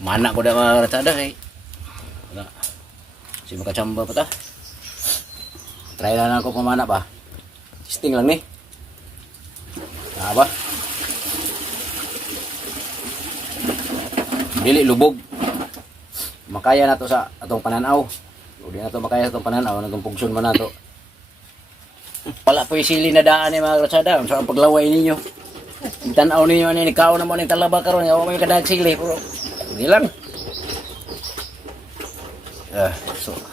Mana ko dah mga ratsada kay. Wala. Si makachamba pa ta. Try lang ako pamana ba. Testing lang ni. Ba? Dili lubog. Makaya na to sa atong pananaw. Hindi na to makaya sa atong pananaw. Natong pugson man na to. Wala po yung sili na daan ni mga ratsada. Ang paglaway ninyo. Tanaw ninyo ano yung ikaw na mo ng talaba karon. Yawa mo yung kadag sili. Pero hindi lang.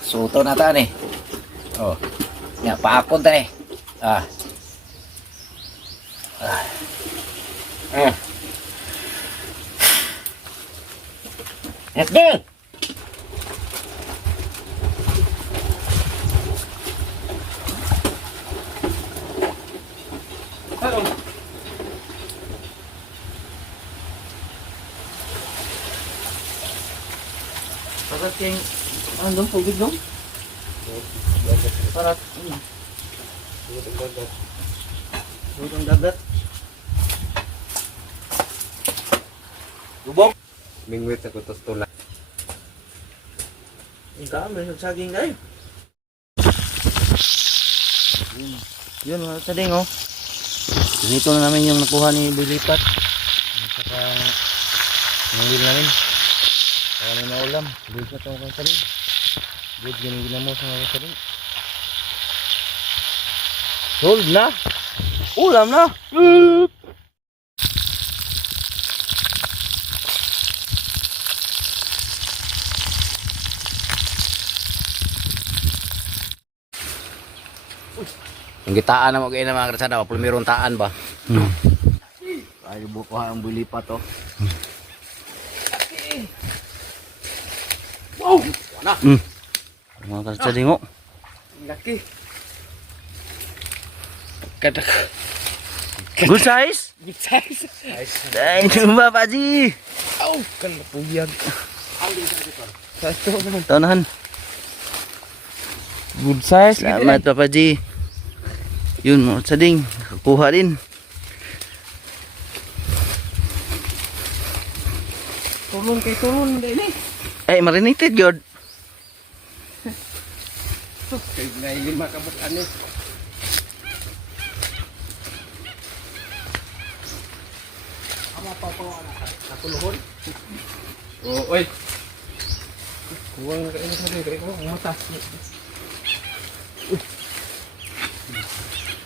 Suto na ta ni. Oh. Ya, paakon ta eh. Let's go. Parat yung andong tubig dong? Parat. Lutong dagat. Lubog. Mingwit sa kutos tulak. Ika, may saging guys. Yun mga sading oh. Dito na namin yung nakuha ni Bilipat. Saka nangil namin. Kaya may naulam. Bilipat ang mga sading. Good ganyan mo sa mga sading. Sold na. Ulam na. Ang gitaan na mo kayo na mga krasada, pulmirong taan ba? Ay, bukuha ang Bilipat to. Wow! Wala! Mga krasada mo. Laki. Kadak. Good size? Good size. Dahil ba, Paji? Au! Kan napuyag. Satu naman. Taunahan. Good size. Salamat, Paji. Yun, mga sading. Nakakuha din. Tulun kay tulun din eh. Ay, marinated, God. Kay ngayon makabukan eh. Ama pa po natuluhon. Oh, oy. Kuwang kain sa dito ko, mata.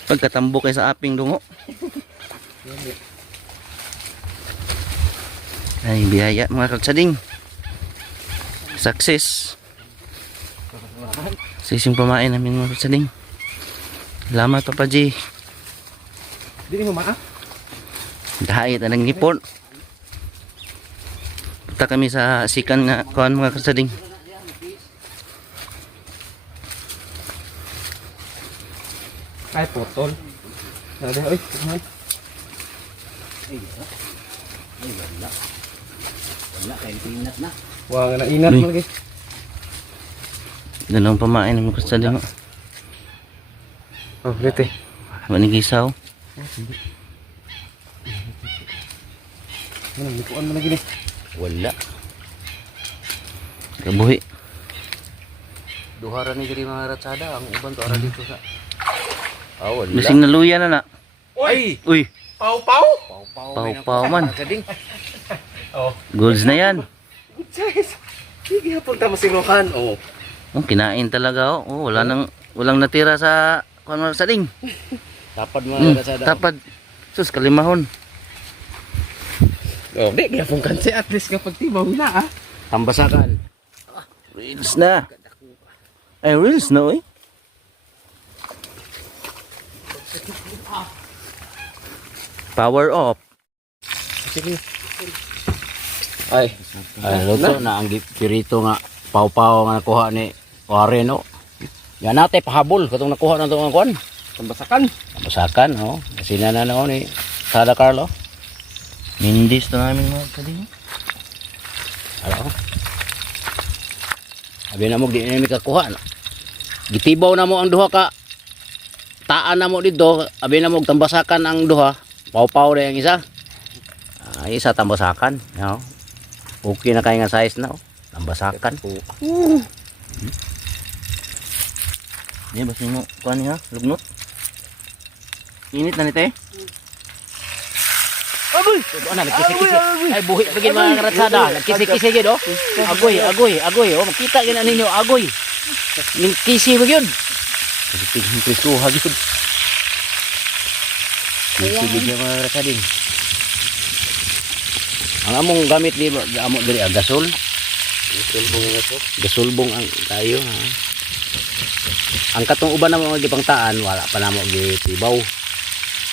Pagkatambok kay sa aping dungo. Ay, biyaya mga kalsading. Success. Sising pamain namin mga kalsading. Salamat pa Paji. Dili mo maa? Dahil na ng ngipon. Punta kami sa sikan nga kuan mga kalsading. Ay potol. Nade oy, kuman. Ay, wala. Wala, kaya pinat na. Wah, na inat mo lagi. Doon ang pamain namin kalsading. Oh, lete. Manigisaw. Ano, likuan mo lagi ni. Wala. Kabuhi. Duhara ni diri mga ratsada. Ang uban to ara dito sa... Wala. Lusing na luya na na. Oy! Uy! Pau-pau! Pau-pau man. Oh. Goods na yan. Guys, sige hapon ta masinukan. Oh. Oh, kinain talaga oh. Walang natira sa kuan mga sading. Tapad mga ratsada. Tapad. Sus kalimahon. Oh, di gyapon kanse at least kapag tibaw na ah. Tambasakan. Reels na. Ay reels na oy. Power off. Sige. Ay luto na ang pirito nga pau-pau nga nakuha ni Warren no. Yan natin pahabol katong nakuha na itong kuan. Tambasakan. Tambasakan oh. Sina na no ni Sada Carlo. Mindis na namin mga kading. Ano? Abi na mo di na mi kakuha no. Gitibaw na mo ang duha ka taan na mo dito, abi na mo tambasakan ang duha. Pau-pau na yung isa. Isa tambasakan, you know? Okay na kayo nga size na, oh. Nambasakan. Di basta mo kuan ni ha, lugnot. Init na nito eh. Aboy! Ito na, nagkisi-kisi. Ay, buhi pa gid mga karatsada. Nagkisi-kisi gid, oh. Agoy, oh. Makita gid na ninyo, agoy. Nagkisi ba yun? Kasi tigong Kristuha gid. Kisi gid yung mga karatsadin. Ang among gamit di ba, amo diri gasol. Gasolbong ang tayo, ha. Ang katong uban na mga gipangtaan, wala pa namo gitibaw.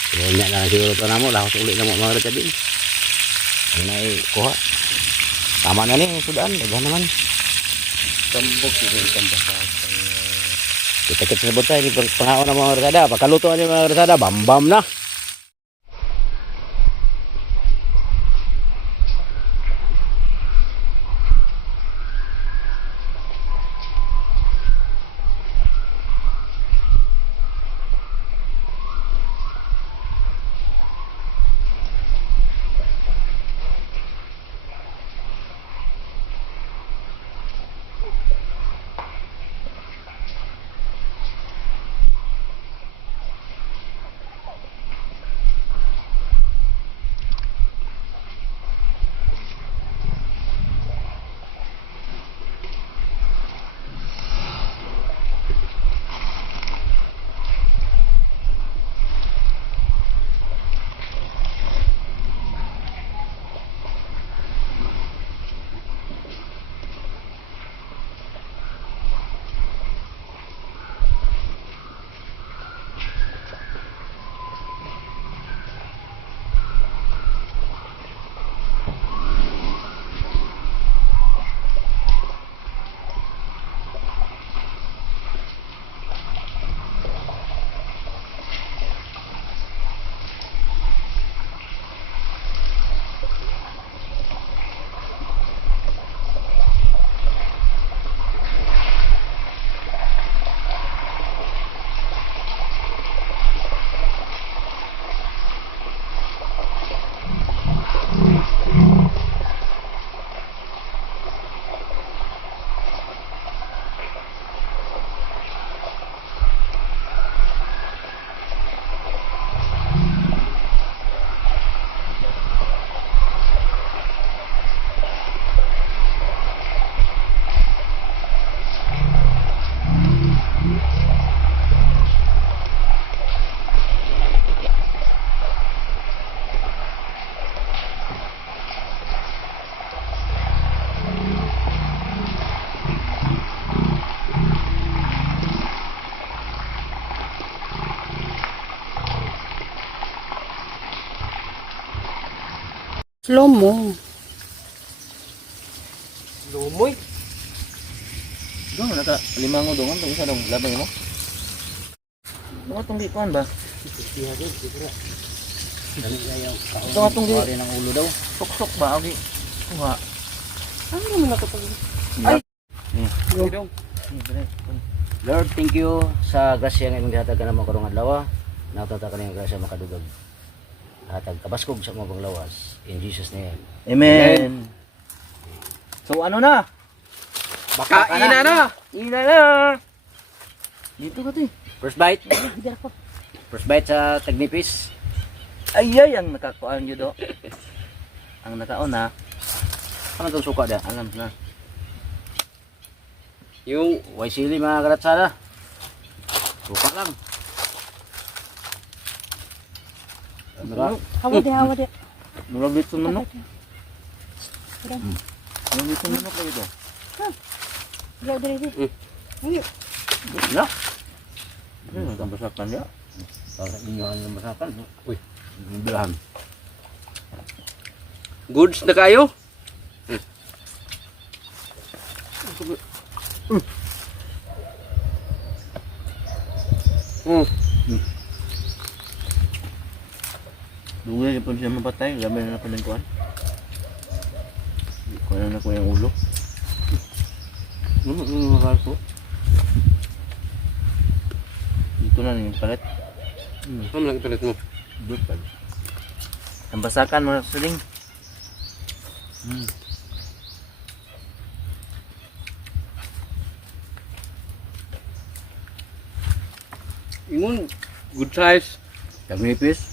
So, nya na lang siguro ito na mo, lahos ulit na mo mga karatsadin. Ang nai kuha. Tama na ni, sudaan, dagan naman. Tambok yung tambasakan. Kita-kita sa butay, ni pangaon na mga karatsada. Pagkaluto ni mga karatsada, bam-bam na. Slow mo. Lumoy. Dong naka limango dong ang isa dong labay mo. Mo tong di kuan ba? Ito atong di ng ulo daw. sok-sok ba okay. Kuha. Ano naman ako pag... Go. Lord, thank you sa grasya nga imong gihatag kanamo karong adlaw. Natata kanang grasya makadugag. Hatag kabaskog sa mga lawas. In Jesus name. Amen. So ano na? Baka ina na. Ina na. Dito ka ti. First bite. First bite sa tagnipis. Ay ang nakakuan yun do. Ang nakaon na. Ano itong suka dia? Alam na. Yung Way sili mga karatsada. Suka lang. Ano ba? Hawa di. Nulabit sa manok. Udah. Nulabit sa manok lagi to. Udah di. Ayo. Na. Ano ang basakan dia? Para inyo ang masakan. Uy, bilahan. goods na kayo. Dugay pa siya mapatay, gamay na pa ng kuan. Kuan na ko yung ulo. Ano makal ko? Dito na yung palet. Ano lang ito mo? Ang basakan mo sa siling. Ingon, good size. Kagnipis.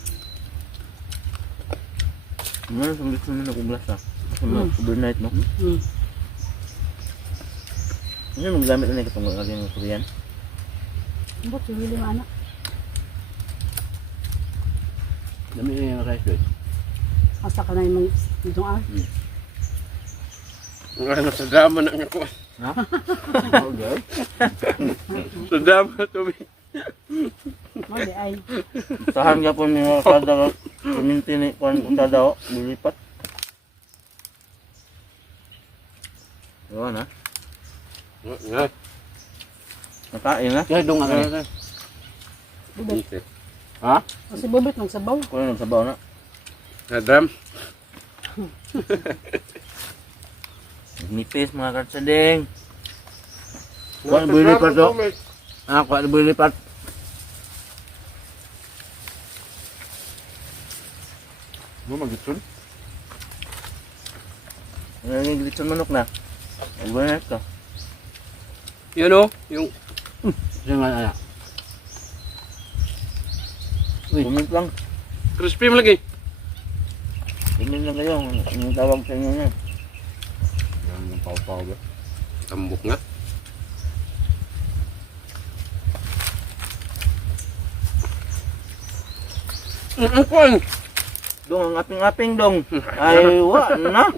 Ano sa gusto mo na kublas ha? Overnight no? Ano yung gamit na itong lagyan ng Korean? Ambot, yung hili mana. Dami na yung rice bed. Asa ka na yung mga Ano sa dama na nga ko. Ha? Okay. Sa dama to. Mali ay. Tahan ka po niya kada kuminti ni kuan kada lilipat. Yun ha? Nga. Nakain na? Kaya doon nga ganun. Bubot. Ha? Kasi bubot ng sabaw. Kunin ang sabaw na. Sa dam. Nipis mga katsading. Kuha na lilipat to. Kuha na lilipat. Mo magitsun. Ano yung glitson manok na? Overnight to. Yan o, yung Diyan nga anak. Kumit lang. crispy mo lagi. Kumit lang kayo. Anong tawag sa inyo na? Yan yung pau-pau ba? Tambok nga. Kuan. Dong, ang aping-aping dong. Ay, wa na.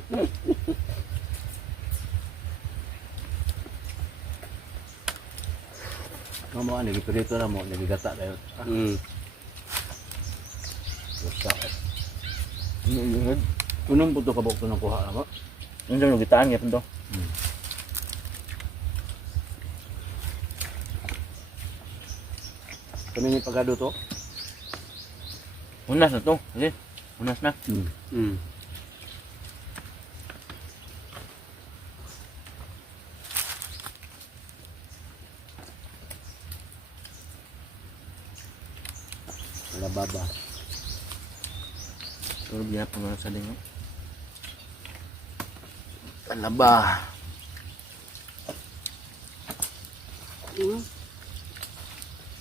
Ang mga nagipirito na mo, nagigata tayo. Basta. Kunong po ito kabok ito ng kuha na mo. Ano yung nagitaan nga to? Kanini pagado to? Unas na to. Sige. Unas na. Alababa. Pero biya pa mga sading. Alaba.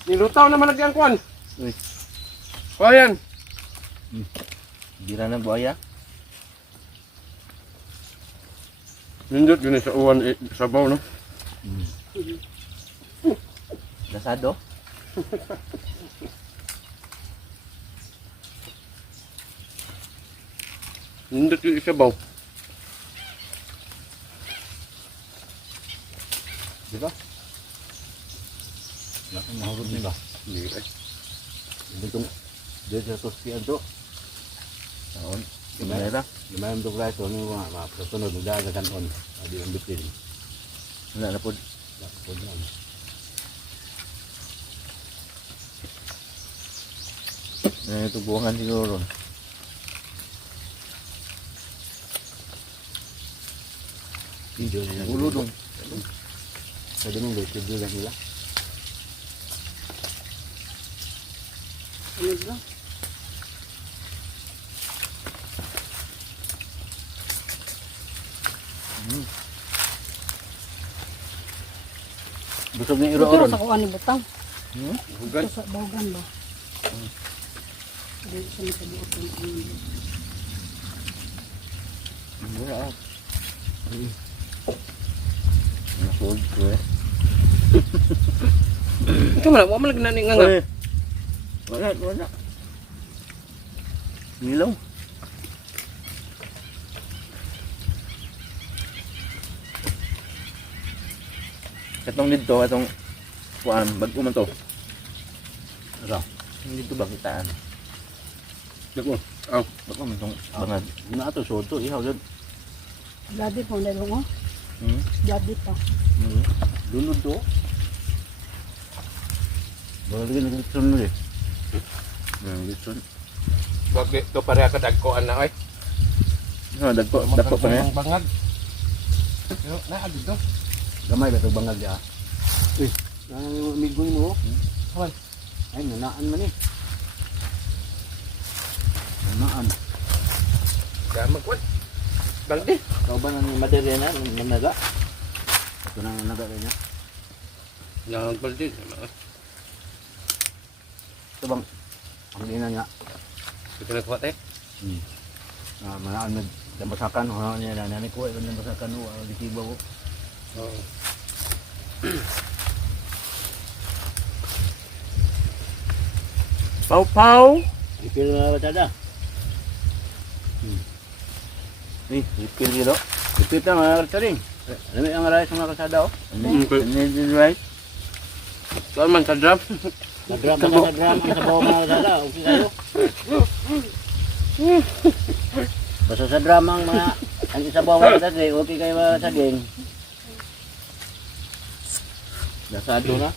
Nilutaw naman lagi ang kuan. Uy. Kuan. Bira na buaya. Nindot yun sa uwan sabaw no. Nasado. Nindot yun sabaw. Di ba? Nakang mahurot niba. Hindi ay. Hindi itong, dito sa toskian to. Taon. Gimana? Lumayan itong rice, ano yung mga kasunod, magdagagan on. Hindi ang bitin. Wala na po. Lakapod na. Tubuhan siguro. Video nila. Ulo dong. Pwede mong video lang nila. Ano ba? Busog na Ito iro-oron. sa kuha ni Butang. Hugan. Ito sa Bogan ba? Hindi siya nakabuot ng Wala ako. Nasod ko eh. Ito man, wa man lagi nani nga nga. Uy. Wala. Nilaw. Katong dito, katong kuan, bago man to. Ano? Hindi to ba kitaan? Dako. Aw. Bago man tong bangag. Na ato so to ihaw jud. Bloody po na mo. Hmm? Bloody pa. Dunod to. Bawal lagi nagitson mo eh. Lechon. Wag to pareha ka dagkoan na ay. No, dagko pa na. Bangag. Yo, na dito. Gamay ba ito bangag ya? Uy, ang amigo mo. Kawan. Ay, nanaan man eh. Nanaan. Damag kuan. Baldi. Kau ba nang material na? Nang naga? Ito na ang naga rin niya. Yang baldi. Ito bang, ang ina nga, Ito na kuha tayo. manaan nagdambasakan, niya na nanay ko, ay nagdambasakan, di kibaw ko. Oo. Pau-pau. Ipil na batada. Ipil gitu. Ipil na mga kalsaring. Alam ang aray sa mga kalsada oh. Ini right. Tuan man sa drum. Nag-drum ang sabaw mga kalsada. Okay kayo. Basta sa drum ang mga ang isabaw mga kalsada, okay kayo mga saging. Nasado na.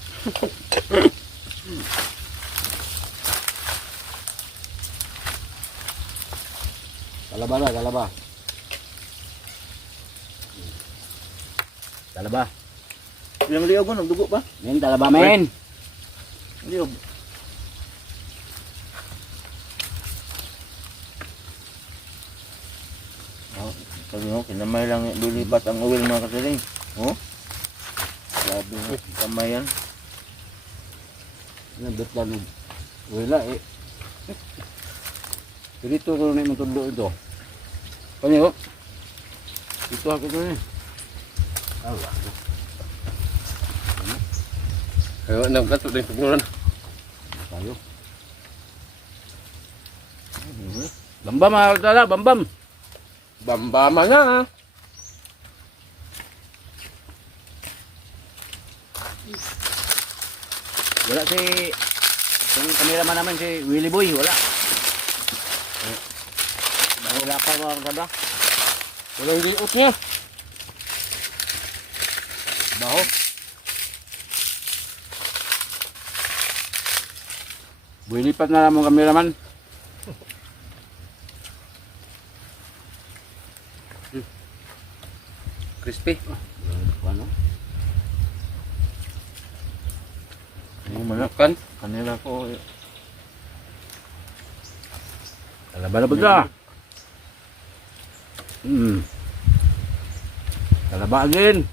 Talaba na, talaba. Talaba. Yang liog ko nagdugo pa. Men, talaba men. Liog. Oh, sabi mo, kinamay lang lilipat ang oil mga kasiling. Oh? Grabe mo, kamay yan. Nandot lang. Wala eh. Dito ko na yung tulo ito. Kanya ko. Dito ako ito eh. Awa. Ayo, nagkato din tugnuran. Tayo. Bambam mga kalsada, bambam. Bambama na. Wala si yung kameraman naman si Willie Boy, wala. Wala pa mga kalsada. Walang giot niya. Baho. Builipat na lang mga kameraman. Crispy. Ano? Yung mana Kan. kanila ko. Talaba na ba ka? Talaba again.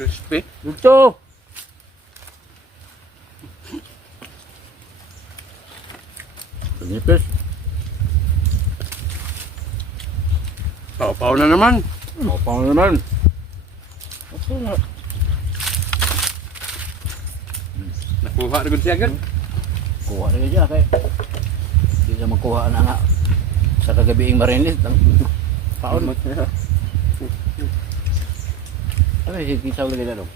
Crispy. Dito. Nipis. Pau-pau na naman. Mapang naman. Ako na. Nakuha na gud siya agad. Kuha na siya kay. Hindi na makuha na nga. Sa kagabiing marinis. Paon. Ano yung kisaw lagi na dong?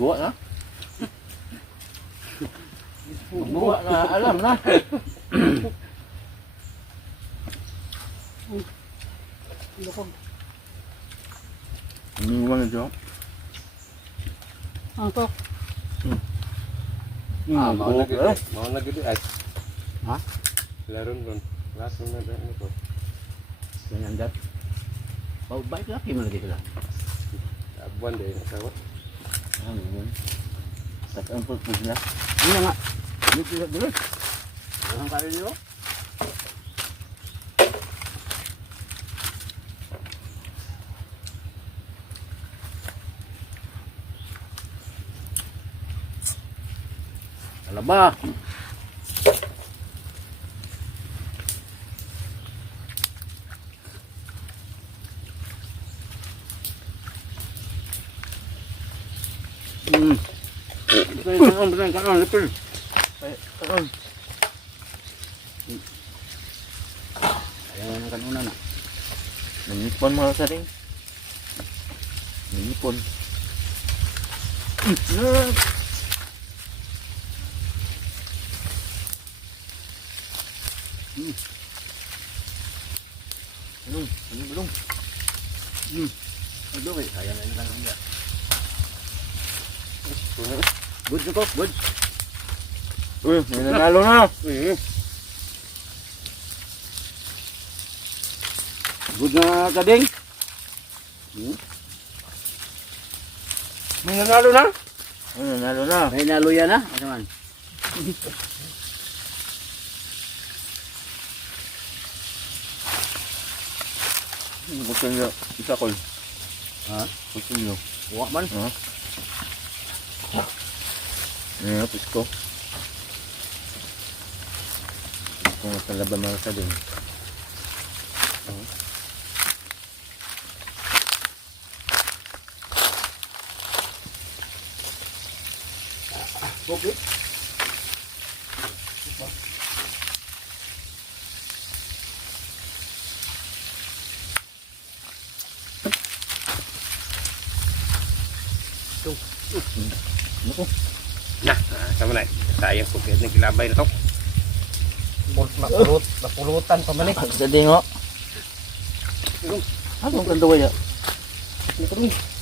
Buat na. Buwa na, alam na. Lukog. Ini mana jo? Ang tok. Mau na gid. Mau na gid ay. Ha? Laron ron. Lason na dito ko. Ganyan dat. Baik lagi mo lagi sila. Abuan deh sawa. Ano yun? Tak ang purpose na. Ano nga? Ano sila dulu? Ang kari niyo? Talaba. Kanon, lepil. Ayan ang kanuna na. Nanipon mga saring. Nanipon. Belum. Aduh, sayang ini kan enggak. Bud cukup, bud. Uy, may nanalo na. Bud na kading. May nanalo na? Ano, nanalo na. May naluya na? Ano man? Gusto nyo. Isa ko. Ha? Gusto nyo. Huwag man. Ha? Ayan, tapos ko. Kung sa laban mga sa din. Okay. Na, sama na. Sayang ko kaya nagilabay na to. Mapulutan pa man eh. Sa dingo. Ano ang kanto kaya?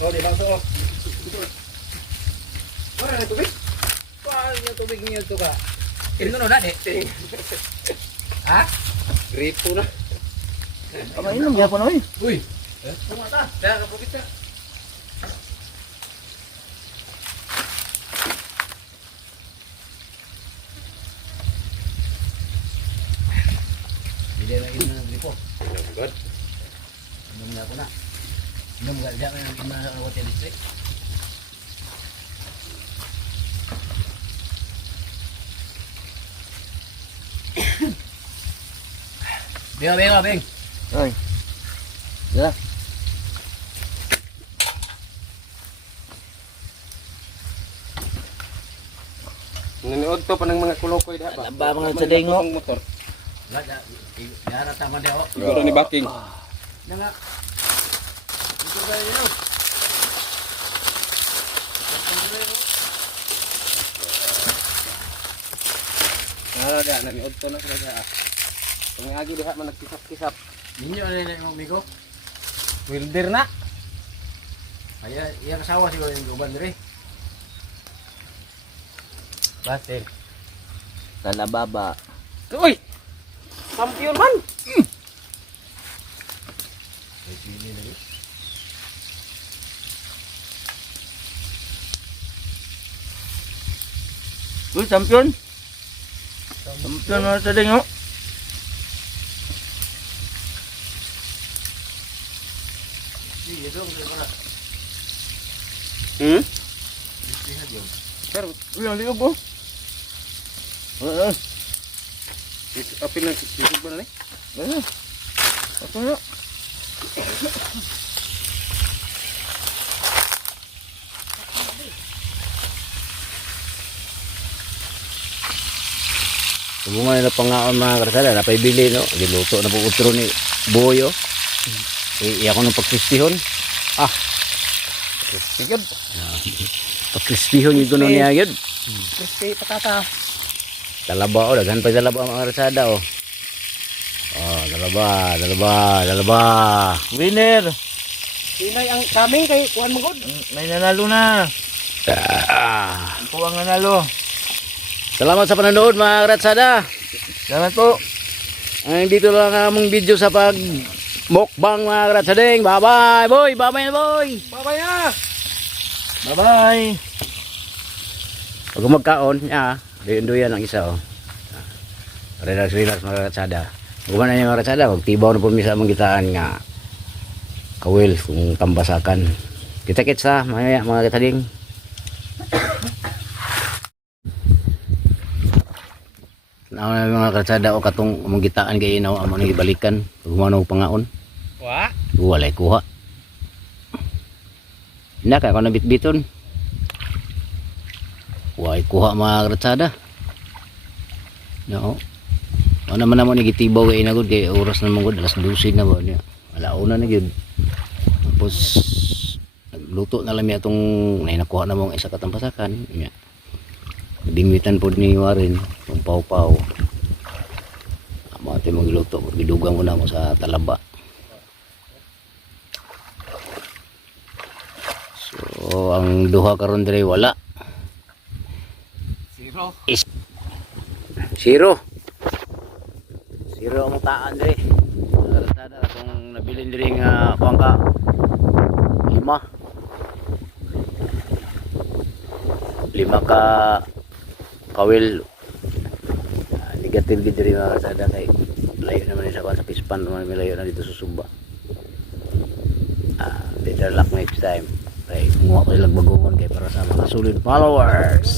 Oh, di bangso oh. Wala na tubig. Paano yung tubig niyo to ka? Ino na de. Ha? Gripo na. Kamainom gyapon oy. Uy. Kumata. Dahil kapagit ka. Bili na ino ng gripo. Good. Inom na ako na. Inom nga diyan ng inom na sa water district. Bing. Oy. Ya. Nanood to pa ng mga kulokoy da ba? Laba mga sa dingo. Ang motor. Wala yara tama daw. Siguro ni Baking. Nga. Ito ba yun? Ah, da nanood to na sila da. Kung agi diha man nagkisap-kisap. Ninyo ano na yung migo? Wilder na. Ay, iya kasawa siguro yung guban diri. Basil. Sa lababa. Uy! Champion man! Ay, sili lagi. Uy, champion. Champion mga sa dingo. Sige, dong, wala. Hmm? Istihan yun. Sir, Uy, ang liog oh. Ano? apil na sisig ba na ni? Ano? Ako na. Bunga nila pangaon mga karsada, napaibili no, giluto na po utro ni Boyo. Iya ko nung pagkristihon. Sigod. Pagkristihon yung guno niya yun. Crispy patata. Dalaba o, daghan pa dalaba mga karsada o. Oh, dalaba. Winner. Sinay ang kaming kay kuan mo god. May nanalo na. Ako ang nanalo. Salamat sa panonood mga karsada. Salamat po. Dito lang ang among video sa pag mukbang mga karatsading. Bye-bye boy! Bye-bye na boy! Babay na. Bye-bye. Pag magkaon, duyan ang isa oh. Relax mga karatsada. Gumawa na yung mga karatsada, pag tibaw na po misa among gitaan nga kawil kung tambasakan. Kita-kits ha, mga karatsading. Naon na mga karatsada o katong among gitaan kay inaw among ibalikan pag humanaw pangaon. Wa. Walay kuha. Hindi ka ako nabitbiton. Walay kuha mga karatsada. No. Ano naman naman nagitibaw kay inagod kay oras na mong alas 12 na ba niya. Alauna na gyud. Tapos luto na lang mi atong nakuha na mong isa katampasakan. Nya. Dingwitan po ni Warren yung pau-pau. Amo ate magluto, gidugang ko na mo sa talaba. So ang duha karon dire wala. Zero. Zero ang taan dire. Tada kung nabilin dire nga pangka 5 ka kawil. Negative gid diri mga kasada kay layo naman ni sa Pispan naman layo na dito sa Suba. Better luck next time. Kay kumuha ko ilang bagungon kay para sa mga solid followers.